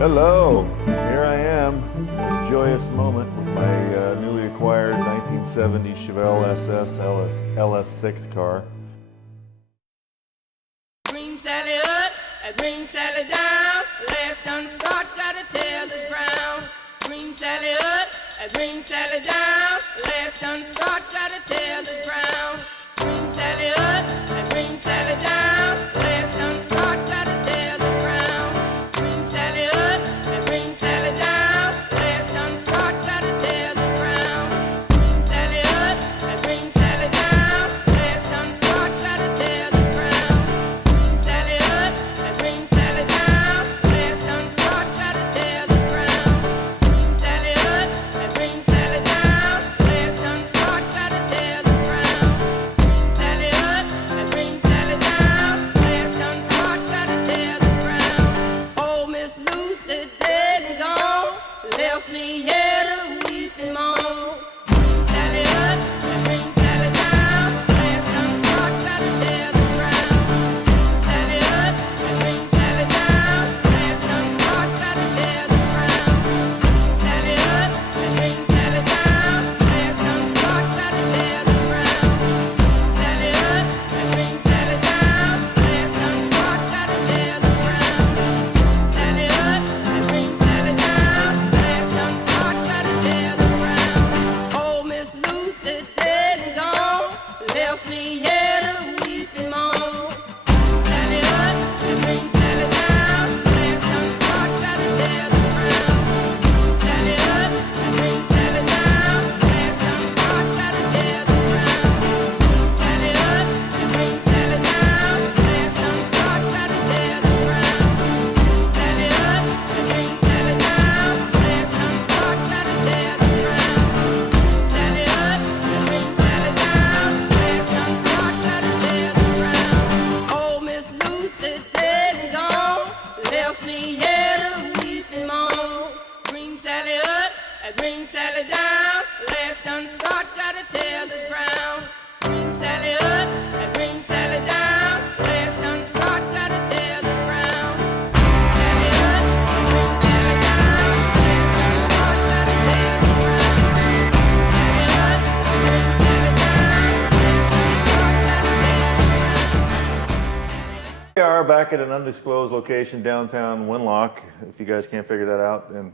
Hello, here I am, this joyous moment with my newly acquired 1970 Chevelle SS LS6 car. Green Sally up, green Sally down, last done start, gotta tell the ground. Green Sally up, green Sally down, last done start, gotta tell the ground. Green Sally up, green Sally down, last done start, gotta tell the ground. Green Sally up, green Sally down, last done start, gotta tell the ground. Green Sally up, green Sally down, last done start, gotta tell the ground. Green Sally up, green Sally down, last done start, gotta tell the ground. Green Sally up, green Sally down, last done start, gotta tell the ground. Green Sally up, green Sally down, last done start, gotta tell the ground. Oh, Miss Lucy dead and gone, left me here to weep and moan. Green Sally up, green Sally down, last done start, gotta tell the ground. Green Sally up, green Sally down, last done start, gotta tell the ground. Green Sally up, green Sally down, last done start, gotta tell the ground. Green Sally up, green Sally down, last done start, gotta tell the ground. Sally up, green Sally down, last done start, gotta tell the ground. Oh, Miss Lucy dead and gone, left me here to weep and moan. Sally up, green Sally down, last done start, gotta tell the ground. Sally up, green Sally down, last done start, gotta tell the ground. Sally up, green Sally down, last done start, gotta tell the ground. Sally up, green Sally down, last done start, gotta tell the ground. Sally up, green Sally down, last done start, gotta tell the ground. Oh, Miss Lucy dead and gone, left me here to weep and moan. Green Sally up, green Sally down, last done start, gotta tell the ground. Green Sally up, green Sally down, last done start, gotta tell the ground. Sally up, green Sally down, last done start, gotta tell the ground. Sally up, green Sally down, last done start, gotta tell the ground. We are back at an undisclosed location downtown Winlock. If you guys can't figure that out, then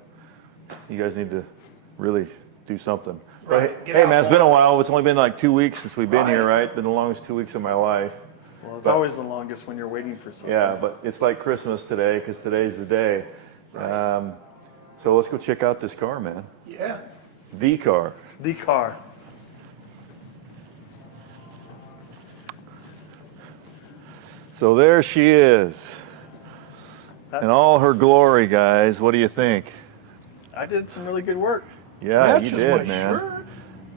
you guys need to really do something. Right, get Hey out man, it's there. been a while. It's only been like 2 weeks since we've been here, Right. right? Been the longest 2 weeks of my life. Well, it's But- always the longest when you're waiting for something. Yeah, but it's like Christmas today because today's the day. Right. So let's go check out this car, man. Yeah. The car. The car. So there she is That's, in all her glory, guys. What do you think? I did some really good work. Yeah, you Matches did, my man. shirt.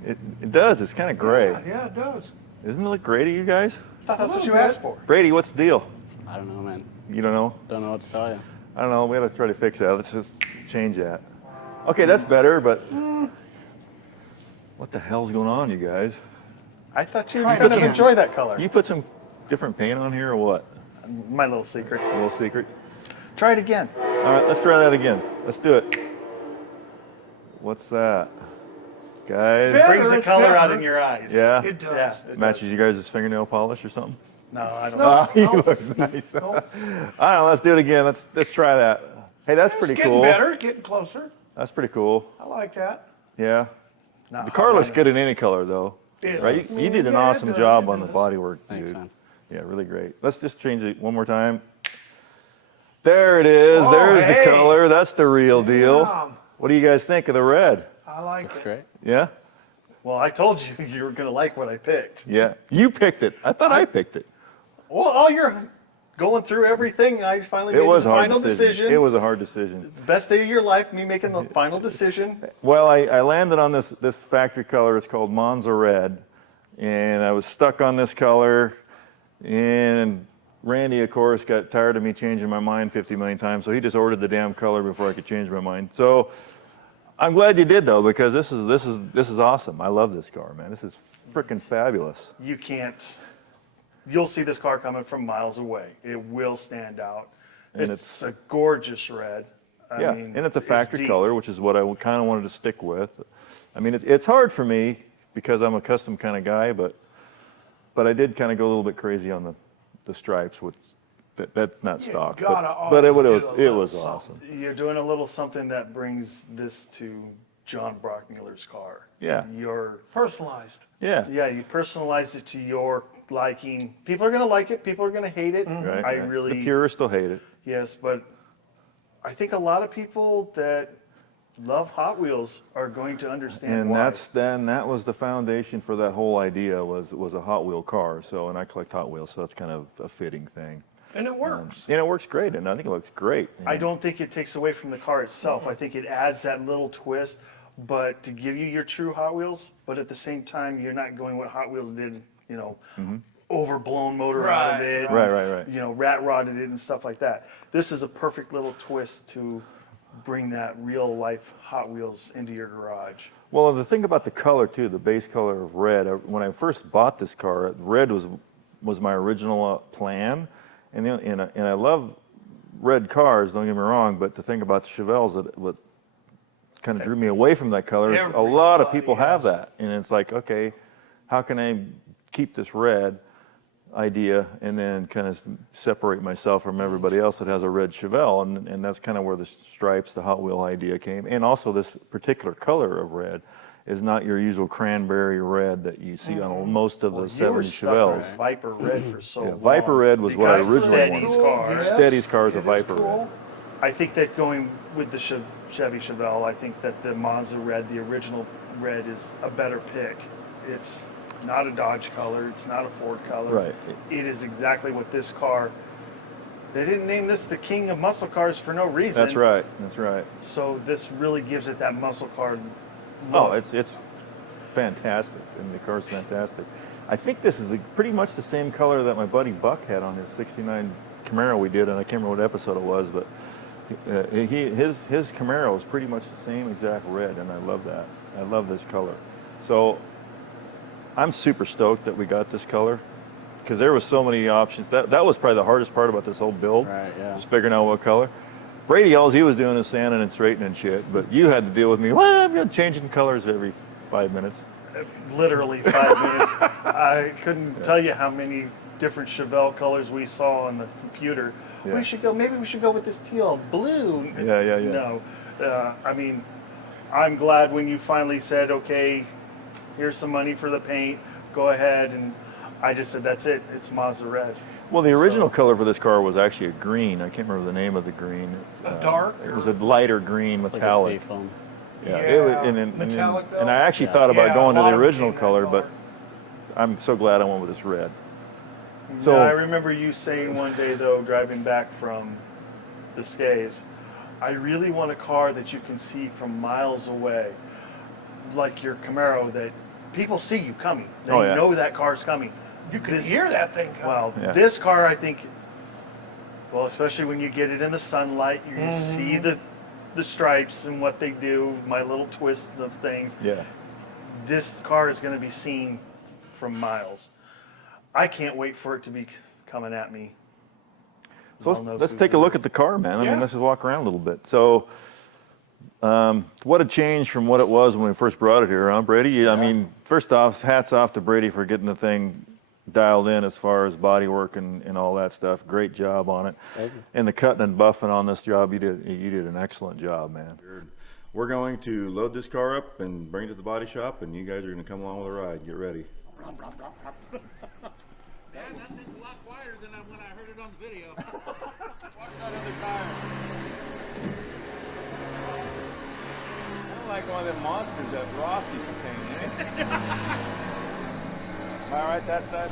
It does. It's kind of gray. Yeah, it does. Isn't it look gray to you guys? I thought that's what you little asked for. Brady, what's the deal? I don't know, man. You don't know? Don't know what to tell you. I don't know. We got to try to fix that. Let's just change that. Okay, that's better, but what the hell's going on, you guys? I thought you Try were it going to again. enjoy that color. You put some different paint on here or what? My little secret. A little secret? Try it again. All right, let's try that again. Let's do it. What's that? Guys, Better. Brings the it's color out better. in your eyes. yeah? It does. Yeah. It Matches does. you guys' fingernail polish or something? No, I don't No. know. He No. looks nice. No. All right, let's do it again. Let's try that. Hey, that's pretty It's getting cool. better, getting closer. That's pretty cool. I like that. Yeah. No, The car I looks don't good in any color, though. It Right? does. You did an Yeah, it awesome does, job it on the does. bodywork, Thanks, dude. man. Yeah, really great. Let's just change it one more time. There it is. Oh, There's hey. the color. That's the real deal. Damn. What do you guys think of the red? I like Looks it. great. Yeah? Well, I told you you were going to like what I picked. Yeah. You picked it. I thought I picked it. Well, all you're going through everything, I finally It made was the a hard final decision. It was a hard decision. Best day of your life, me making the final decision. Well, I landed on this factory color. It's called Monza Red. And I was stuck on this color. And Randy, of course, got tired of me changing my mind 50 million times. So he just ordered the damn color before I could change my mind. So I'm glad you did, though, because this is awesome. I love this car, man. This is freaking fabulous. You can't. You'll see this car coming from miles away. It will stand out. And It's a gorgeous red. I Yeah, mean, and it's a factory deep. color, which is what I kind of wanted to stick with. I mean, it's hard for me because I'm a custom kind of guy, but I did kind of go a little bit crazy on the stripes, which that's not stock. But it was awesome. You're doing a little something that brings this to John Brockmueller's car. Yeah. You're Personalized. Yeah. Yeah, you personalize it to your liking. People are going to like it. People are going to hate it. Right. I right. really, The purists will hate it. yes, but I think a lot of people that love Hot Wheels are going to understand And why. that was the foundation for that whole idea was a Hot Wheel car. So, and I collect Hot Wheels, so that's kind of a fitting thing. And it works. And it works great, and I think it looks great. I don't think it takes away from the car itself. I think it adds that little twist, but to give you your true Hot Wheels, but at the same time, you're not going what Hot Wheels did, you know, overblown motor out of Right, it. right. You know, rat rodded it and stuff like that. This is a perfect little twist to bring that real life Hot Wheels into your garage. Well, the thing about the color too, the base color of red. When I first bought this car, red was my original plan, and I love red cars. Don't get me wrong, but the thing about the Chevelles that what kind of drew me away from that color is a lot of people have that, and it's like, okay, how can I keep this red idea and then kind of separate myself from everybody else that has a red Chevelle, and that's kind of where the stripes, the Hot Wheel idea came. And also this particular color of red is not your usual cranberry red that you see on most of the You were 70 stuck on Chevelles. Viper Red for so long. Viper Red was what I because originally Steady's wanted. car. Steady's car is a Viper Red. I think that going with the Chevy Chevelle, I think that the Monza Red, the original red, is a better pick. It's not a Dodge color. It's not a Ford color. Right. It is exactly what this car. They didn't name this the king of muscle cars for no reason. That's right. That's right. So this really gives it that muscle car look. Oh, it's fantastic, and the car's fantastic. I think this is pretty much the same color that my buddy Buck had on his '69 Camaro we did, and I can't remember what episode it was, but his Camaro is pretty much the same exact red, and I love that. I love this color. So I'm super stoked that we got this color because there was so many options. That was probably the hardest part about this whole build. Right, yeah. Was figuring out what color. Brady, all he was doing is sanding and straightening shit, but you had to deal with me. Well, I'm changing colors every 5 minutes. Literally 5 minutes. I couldn't tell you how many different Chevelle colors we saw on the computer. Yeah. Maybe we should go with this teal, blue. Yeah. No, I mean, I'm glad when you finally said, okay, here's some money for the paint, go ahead, and I just said, that's it, it's Mazda Red. Well, the original color for this car was actually a green. I can't remember the name of the green. It's, A dark It was a lighter green, It's like a metallic. seafoam. Yeah, it was, Yeah, metallic and I though? actually thought about Yeah, going a to the lot of original them came color, that but color. I'm so glad I went with this red. So So I remember you saying one day though, driving back from the Stays, I really want a car that you can see from miles away, like your Camaro, that people see you coming. They Oh, yeah. know that car's coming. You can hear that thing coming. Well, Yeah. this car, I think, well, especially when you get it in the sunlight, you see the stripes and what they do, my little twists of things. yeah, This car is going to be seen from miles. I can't wait for it to be coming at me. so let's take a look at the car, man. I Yeah. mean, let's just walk around a little bit. So, what a change from what it was when we first brought it here, huh, Brady? I mean, first off, hats off to Brady for getting the thing dialed in as far as bodywork and all that stuff. Great job on it. Thank you. And the cutting and buffing on this job, you did an excellent job, man. We're going to load this car up and bring it to the body shop, and you guys are going to come along with a ride. Get ready. Yeah, that thing's a lot quieter than when I heard it on the video. Watch that other tire. Kind of like one of them monsters that Rocky contained, eh? Am I right that side?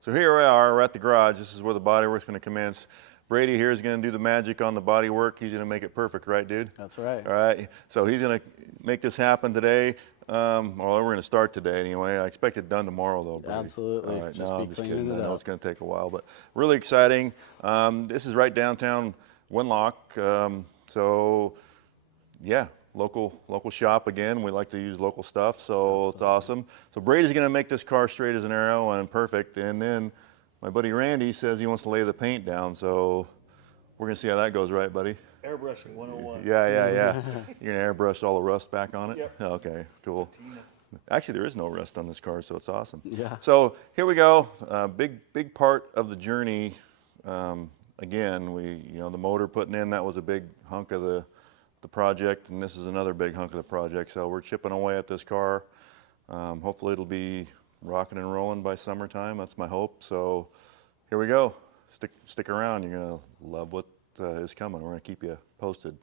So here we are, we're at the garage. This is where the bodywork's going to commence. Brady here is going to do the magic on the bodywork. He's going to make it perfect, right, dude? That's right. All right. So he's going to make this happen today. Well, we're going to start today anyway. I expect it done tomorrow, though, Brady. Absolutely. All right. Just No, be I'm just cleaning kidding. it I know up. it's going to take a while, but really exciting. This is right downtown Winlock. So, yeah, local shop again. We like to use local stuff, so it's awesome. So Brady's gonna make this car straight as an arrow and perfect. And then my buddy Randy says he wants to lay the paint down, so we're gonna see how that goes, right, buddy? Airbrushing 101. Yeah. You're gonna airbrush all the rust back on it? Yep. Okay, cool. Actually, there is no rust on this car, so it's awesome. Yeah. So here we go. Big part of the journey. Again, the motor putting in, that was a big hunk of the project, and this is another big hunk of the project. So we're chipping away at this car. Hopefully it'll be rocking and rolling by summertime. That's my hope. So here we go. Stick around. You're gonna love what is coming. We're gonna keep you posted.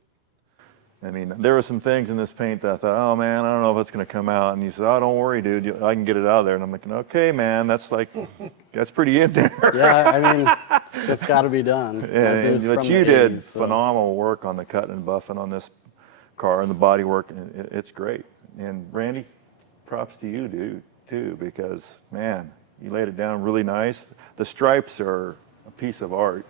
I mean, there were some things in this paint that I thought, oh man, I don't know if it's going to come out. And you said, oh, don't worry, dude, I can get it out of there. And I'm like, okay, man, that's pretty in there. Yeah, I mean, it's just got to be done. But you did phenomenal work on the cutting and buffing on this car and the body work. And it's great. And Randy, props to you, dude, too, because man, you laid it down really nice. The stripes are a piece of art.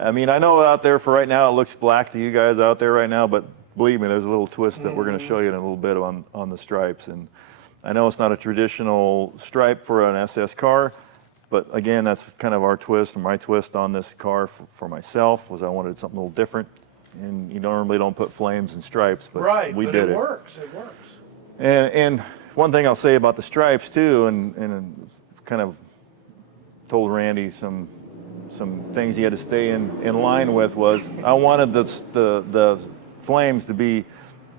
I mean, I know out there for right now it looks black to you guys out there right now, but believe me, there's a little twist that we're going to show you in a little bit on the stripes. And I know it's not a traditional stripe for an SS car, but again, that's kind of our twist, my twist on this car for myself was I wanted something a little different. And you normally don't put flames and stripes, but we did it. It works. It works. And one thing I'll say about the stripes too, and kind of told Randy some things he had to stay in line with was I wanted the flames to be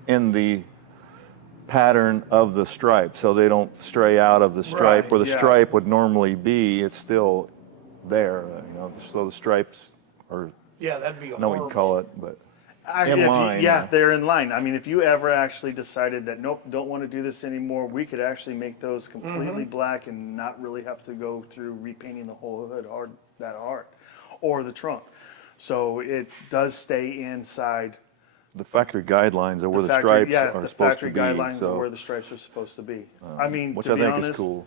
in the pattern of the stripe so they don't stray out of the stripe Right, where the yeah. stripe would normally be. It's still there, so the stripes are, Yeah, that'd be I know what you call it, but in line. They're in line. I mean, if you ever actually decided that, nope, don't want to do this anymore, we could actually make those completely black and not really have to go through repainting the whole hood or the trunk. So it does stay inside. the factory guidelines are where the factory- stripes yeah, are the supposed to factory be. guidelines So, are where the stripes are supposed to be. I mean, which to I be think honest, is cool.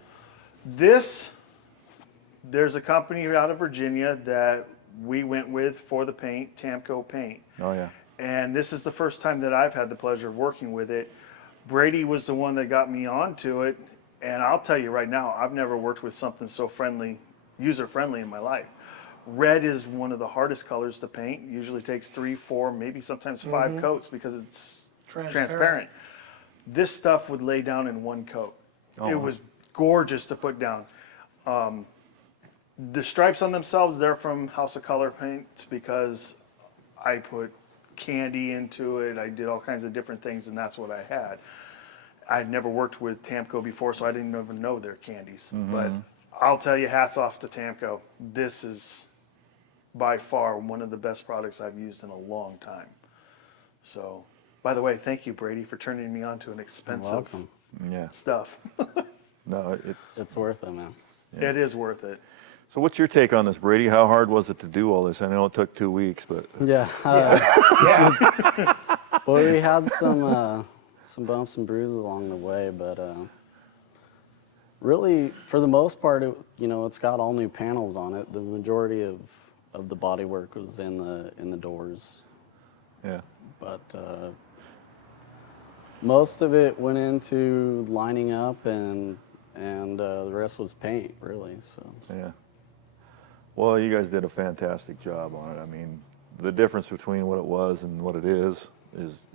There's a company out of Virginia that we went with for the paint, Tamco Paint. Oh yeah. And this is the first time that I've had the pleasure of working with it. Brady was the one that got me onto it. And I'll tell you right now, I've never worked with something so friendly, user-friendly in my life. Red is one of the hardest colors to paint. Usually takes 3, 4, maybe sometimes 5 coats because it's transparent. This stuff would lay down in one coat. Oh. It was gorgeous to put down. The stripes on themselves, they're from House of Color paint because I put candy into it. I did all kinds of different things, and that's what I had. I'd never worked with Tamco before, so I didn't even know their candies. But I'll tell you, hats off to Tamco. This is by far one of the best products I've used in a long time. So, by the way, thank you, Brady, for turning me on to an expensive Welcome. Yeah. stuff. No, It's worth it, man. It is worth it. So what's your take on this, Brady? How hard was it to do all this? I know it took 2 weeks, but Yeah. Yeah. Well, we had some bumps and bruises along the way, but really, for the most part, it's got all new panels on it. The majority of the bodywork was in the doors, yeah. but most of it went into lining up, and the rest was paint, really. So Yeah. Well, you guys did a fantastic job on it. I mean, the difference between what it was and what it is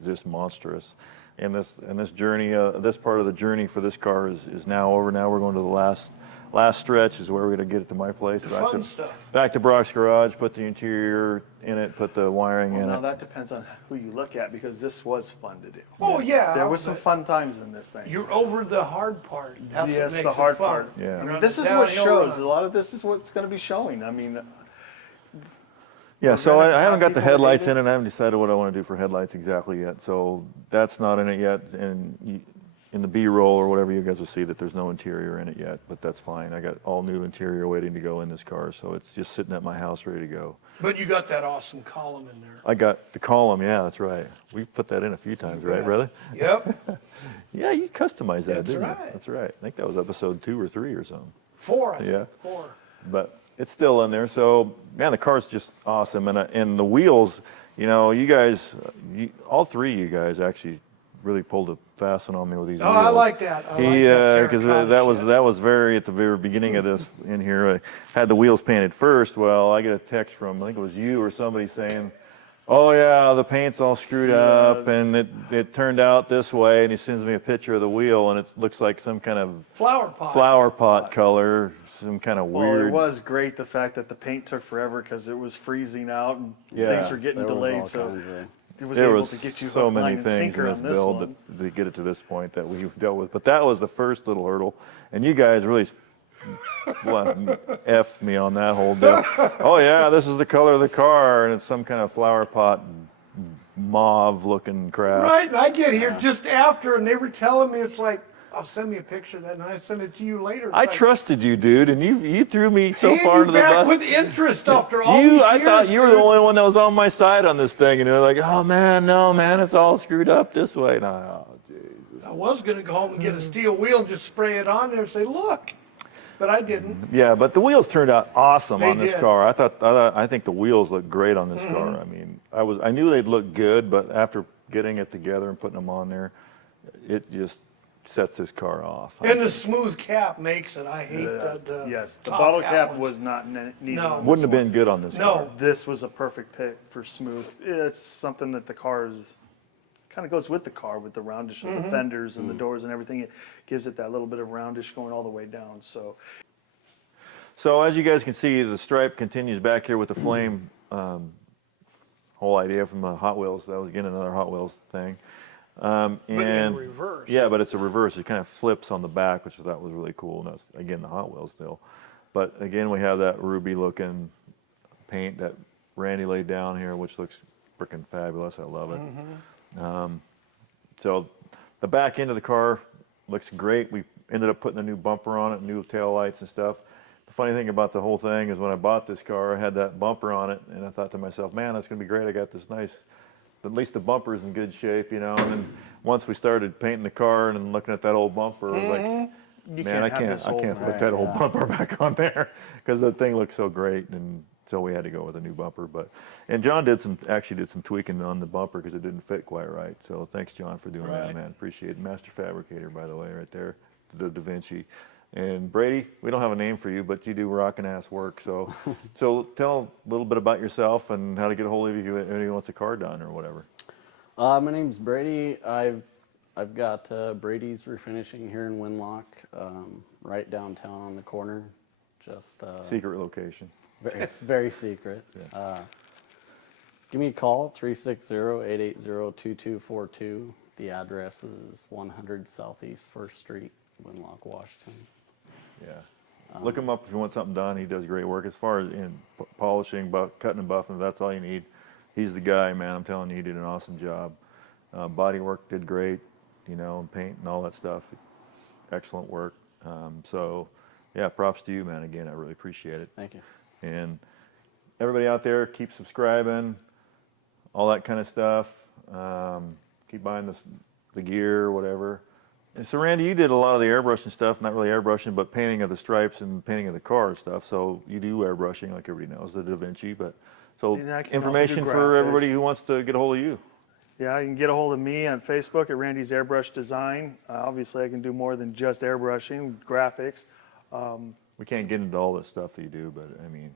just monstrous. And this journey, this part of the journey for this car is now over. Now we're going to the last stretch is where we're going to get it to my place. The fun stuff. Back to Brock's garage, put the interior in it, put the wiring Well, in now it. that depends on who you look at because this was fun to do. Oh, yeah. There was some fun times in this thing. You're over the hard part. That's Yes, what makes the hard it fun. part. Yeah. I mean, Run this the is what downhill shows. run. A lot of this is what's going to be showing. I mean, Yeah, so gonna I haven't have got the people headlights do in it. I haven't decided what I want to do for headlights exactly yet. So that's not in it yet. And in the B-roll or whatever, you guys will see that there's no interior in it yet, but that's fine. I got all new interior waiting to go in this car, so it's just sitting at my house ready to go. But you got that awesome column in there. I got the column, yeah, that's right. We've put that in a few times, right, Yeah. brother? Yep. Yeah, you customized that, That's didn't you? right. That's right. I think that was episode 2 or 3 or something. 4, I think. Yeah. 4. But it's still in there. So, man, the car's just awesome. And the wheels, you guys, all three of you guys actually really pulled a fast one on me with these Oh, wheels. I like that. I like He, that because terracotta that was very at the very beginning of this in here. I had the wheels painted first. Well, I get a text from, I think it was you or somebody saying, "Oh yeah, the paint's all screwed up, and it turned out this way." And he sends me a picture of the wheel, and it looks like some kind of flower pot color, some kind of Well, weird. it was great the fact that the paint took forever because it was freezing out and Yeah, things were getting there was delayed. all So kinds of- it was There able was to get you so hook, line, many and things in sinker this on this build one. to get it to this point that we dealt with. But that was the first little hurdle, and you guys really F'd me on that whole deal. Oh yeah, this is the color of the car, and it's some kind of flower pot mauve-looking crap. Right, and I get here just after, and they were telling me, it's like, "I'll send me a picture of that, and I send it to you later." It's I like, trusted you, dude, and you threw me so paying far you into the back bus. with interest after all these years. I thought you were the dude. only one that was on my side on this thing, and you're like, "Oh man, no man, it's all screwed up this way." No, oh, geez. I was going to go home and get a steel wheel and just spray it on there and say, "Look," but I didn't. Yeah, but the wheels turned out awesome They on this did. car. I think the wheels look great on this car. I mean, I knew they'd look good, but after getting it together and putting them on there, it just sets this car off. And the smooth cap makes it. I hate the Yes, the top bottle hat cap ones. was not needed. No. on this Wouldn't have one. been good on this car. No. This was a perfect pick for smooth. It's something that the car is kind of goes with the car with the roundish of the fenders and the doors and everything. It gives it that little bit of roundish going all the way down. So as you guys can see, the stripe continues back here with the flame. Whole idea from the Hot Wheels. That was again another Hot Wheels thing. But in And reverse. yeah, but it's a reverse. It kind of flips on the back, which I thought was really cool. And that's again the Hot Wheels still. But again, we have that ruby looking paint that Randy laid down here, which looks freaking fabulous. I love it. So the back end of the car looks great. We ended up putting a new bumper on it, new tail lights and stuff. The funny thing about the whole thing is when I bought this car, I had that bumper on it, and I thought to myself, man, that's going to be great. I got this nice, at least the bumper's in good shape, you know. And then once we started painting the car and looking at that old bumper, I was like, man, I can't put that old bumper back on there because the thing looks so great. And so we had to go with a new bumper. And John actually did some tweaking on the bumper because it didn't fit quite right. So thanks, John, for doing that, man. Appreciate it. Master fabricator, by the way, right there, the Da Vinci. And Brady, we don't have a name for you, but you do rockin' ass work. So tell a little bit about yourself and how to get a hold of you if anyone wants a car done or whatever. My name's Brady. I've got Brady's Refinishing here in Winlock, right downtown on the corner. Just Secret location. It's very secret. Give me a call, 360-880-2242. The address is 100 Southeast 1st Street, Winlock, Washington. Yeah. Look him up if you want something done. He does great work. As far as in polishing, cutting and buffing, that's all you need. He's the guy, man. I'm telling you, he did an awesome job. Bodywork did great, you know, and paint and all that stuff. Excellent work. So, yeah, props to you, man. Again, I really appreciate it. Thank you. And everybody out there, keep subscribing, all that kind of stuff. Keep buying the gear, whatever. And so, Randy, you did a lot of the airbrushing stuff, not really airbrushing, but painting of the stripes and painting of the car and stuff. So you do airbrushing, like everybody knows, the Da Vinci. But so And I can also information do for graphics. everybody who wants to get a hold of you. Yeah, you can get a hold of me on Facebook at Randy's Airbrush Design. Obviously, I can do more than just airbrushing, graphics. We can't get into all the stuff that you do, but I mean,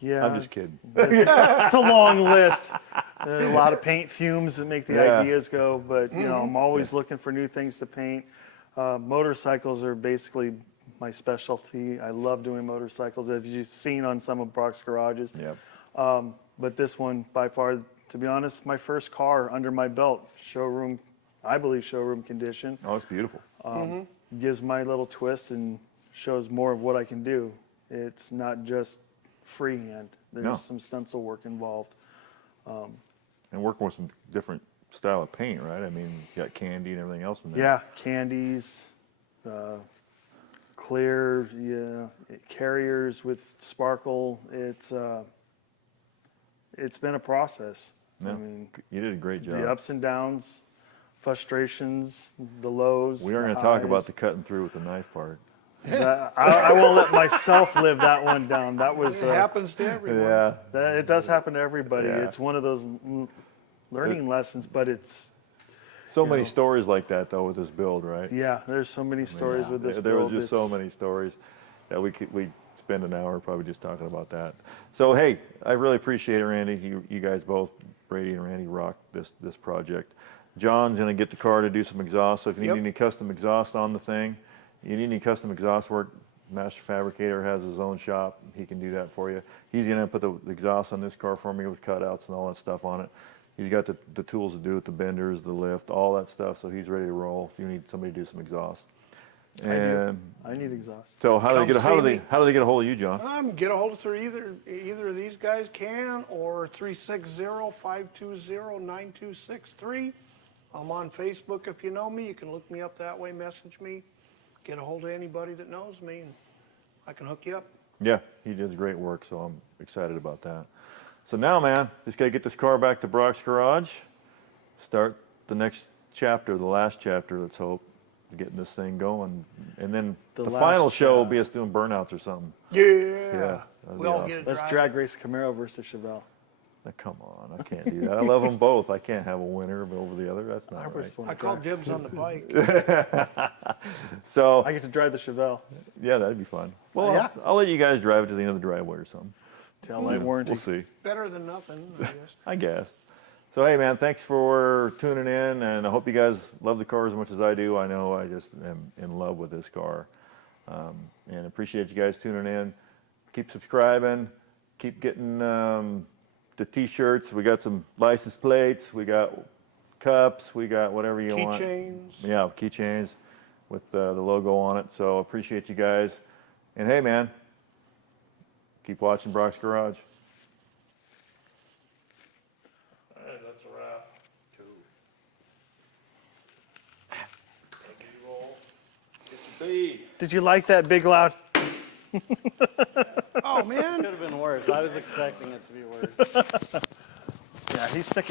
Yeah, I'm just kidding. it's a long list. A lot of paint fumes that make the Yeah. ideas go, but you know, I'm always looking for new things to paint. Motorcycles are basically my specialty. I love doing motorcycles, as you've seen on some of Brock's garages. Yep. But this one, by far, to be honest, my first car under my belt, showroom, I believe showroom condition. Oh, it's beautiful. Gives my little twist and shows more of what I can do. It's not just freehand. There's No. some stencil work involved. And working with some different style of paint, right? I mean, you got candy and everything else in there. Yeah, candies, clear, carriers with sparkle. It's been a process. No, I mean, you did a great job. the ups and downs, frustrations, the lows. We are going to talk about the cutting through with the knife part. I won't let myself live that one down. That was It happens to everyone. Yeah. it does happen to everybody. Yeah. It's one of those learning lessons, but it's So You many know. stories like that though with this build, right? Yeah, there's so many stories with this There was build. just so many stories that we spend an hour probably just talking about that. So hey, I really appreciate it, Randy. You guys both, Brady and Randy, rock this project. John's gonna get the car to do some exhaust. So if you Yep. need any custom exhaust on the thing, you need any custom exhaust work, Master Fabricator has his own shop. He can do that for you. He's gonna put the exhaust on this car for me with cutouts and all that stuff on it. He's got the tools to do it, the benders, the lift, all that stuff. So he's ready to roll if you need somebody to do some exhaust. And I need exhaust. so how do Come they see me. get a hold of you, John? Get a hold of her either of these guys can, or 360-520-9263. I'm on Facebook if you know me. You can look me up that way, message me, get a hold of anybody that knows me, and I can hook you up. Yeah, he does great work, so I'm excited about that. So now, man, just got to get this car back to Brock's garage, start the next chapter, the last chapter, let's hope, getting this thing going. And then The the last final show will chap- be us doing burnouts or something. Yeah. that'd We be all awesome. get a Let's drive. drag race Camaro versus Chevelle. Now, come on, I can't do that. I love them both. I can't have a winner over the other. That's I not right. just want I to call drive. dibs on the bike. So, I get to drive the Chevelle. yeah, that'd be fun. Well, Yeah. I'll let you guys drive it to the end of the driveway or something. Tail light warranty. We'll see. Better than nothing, I guess. I guess. So hey man, thanks for tuning in, and I hope you guys love the car as much as I do. I know I just am in love with this car, and appreciate you guys tuning in. Keep subscribing, keep getting the t-shirts. We got some license plates, we got cups, we got whatever you want. Keychains. Yeah, keychains with the logo on it. So appreciate you guys, and hey man, keep watching Brock's Garage. That's a wrap. Did you like that big loud? Oh, man. Could have been worse. I was expecting it to be worse. Yeah, he's sick as